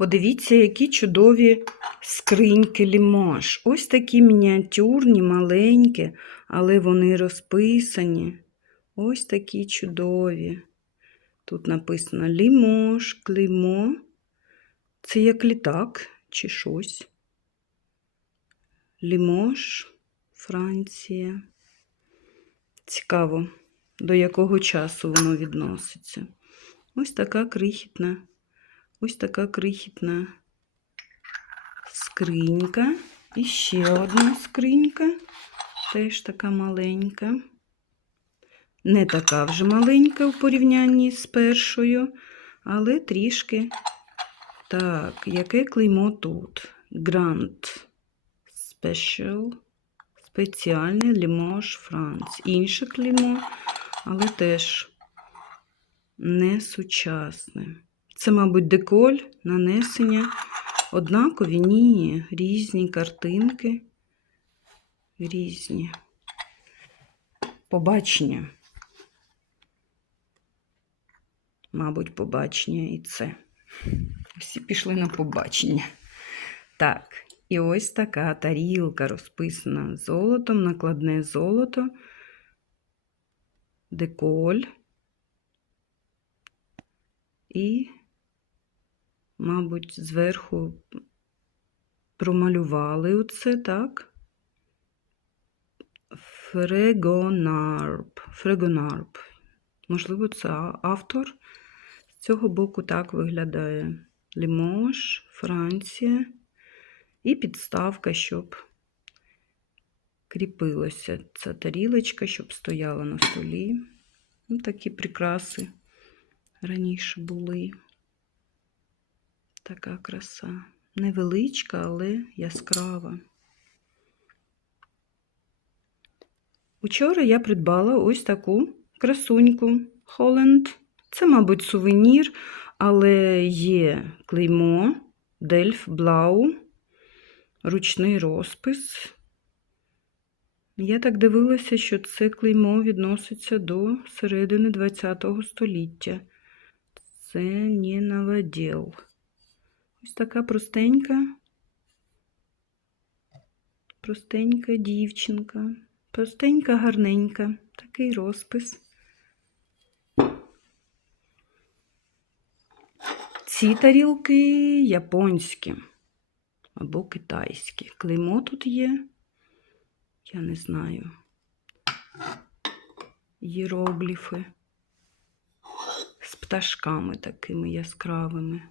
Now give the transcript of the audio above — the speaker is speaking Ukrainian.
Подивіться, які чудові скриньки лімаш. Ось такі мініатюрні, маленькі, але вони розписані. Ось такі чудові. Тут написано лімош, клеймо. Це як літак чи щось. Лімош, Франція. Цікаво, до якого часу воно відноситься. Ось така крихітна, ось така крихітна скринька. І ще одна скринька, теж така маленька. Не така вже маленька в порівнянні з першою, але трішки. Так, яке клеймо тут? Грант Special. Спеціальне Лімош Франц. Інше клеймо, але теж не сучасне. Це, мабуть, деколь, нанесення. Однакові, ні, різні картинки. Різні. Побачення. Мабуть, побачення і це. Всі пішли на побачення. Так, і ось така тарілка розписана золотом, накладне золото, деколь. І, мабуть, зверху промалювали оце, так? Фрегонарб. Фрегонарб. Можливо, це автор. З цього боку так виглядає Лімош, Франція. І підставка, щоб кріпилася ця тарілочка, щоб стояла на столі. Ну, такі прикраси раніше були. Така краса. Невеличка, але яскрава. Учора я придбала ось таку красуньку Холленд. Це, мабуть, сувенір, але є клеймо Дельф Блау, ручний розпис. Я так дивилася, що це клеймо відноситься до середини ХХ століття. Це не новоділ. Ось така простенька, простенька дівчинка, простенька, гарненька, такий розпис. Ці тарілки японські або китайські. Клеймо тут є, я не знаю. Єрогліфи з пташками такими яскравими.